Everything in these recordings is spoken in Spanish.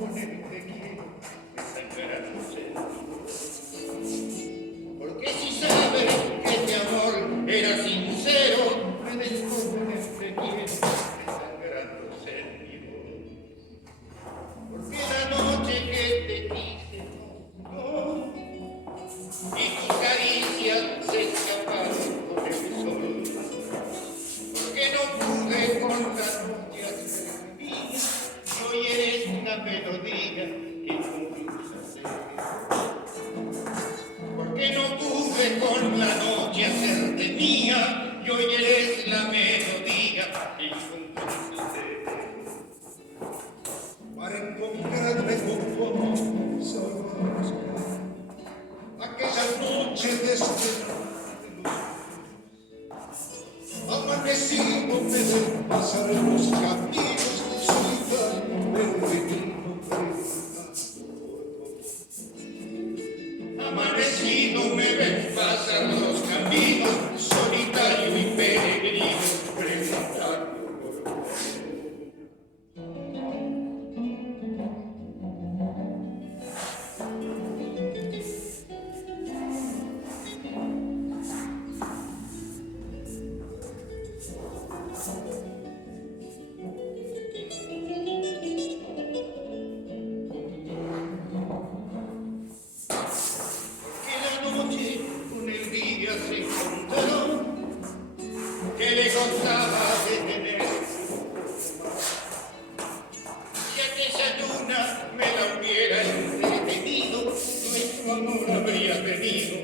con el te quiero, desangrándose. Porque si sabes que este amor era sincero, me descubren el te quiero, desangrándose mi voz. Porque la noche que te quise no, y tus caricias se escaparon con el sol. Porque no pude con la noche hacer mía, y hoy eres una melodía que conquista. Porque no pude con la noche hacerte mía, y hoy eres la melodía que conquista. Para encontrarme con tu amor, solo a buscar aquella noche de amanecido me ven pasar los caminos, solitario peregrino Amanecido me ven pasar los caminos, solitario y peregrino, preguntando por vos. Se encontró que le costaba detener si aquella luna me la hubiera entretenido, nuestro amor habría tenido.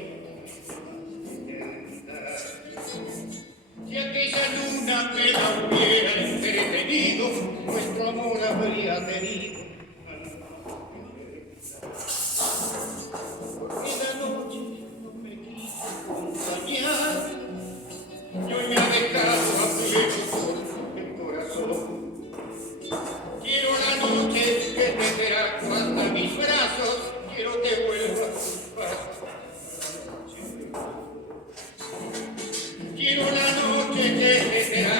Si aquella luna me la hubiera entretenido, nuestro amor habría tenido. Porque la noche no me quiso acompañar, y hoy me ha dejado afligido por el corazón. Quiero la noche que te verá hasta mis brazos, quiero que vuelva a tus pasos. Quiero la noche que te verá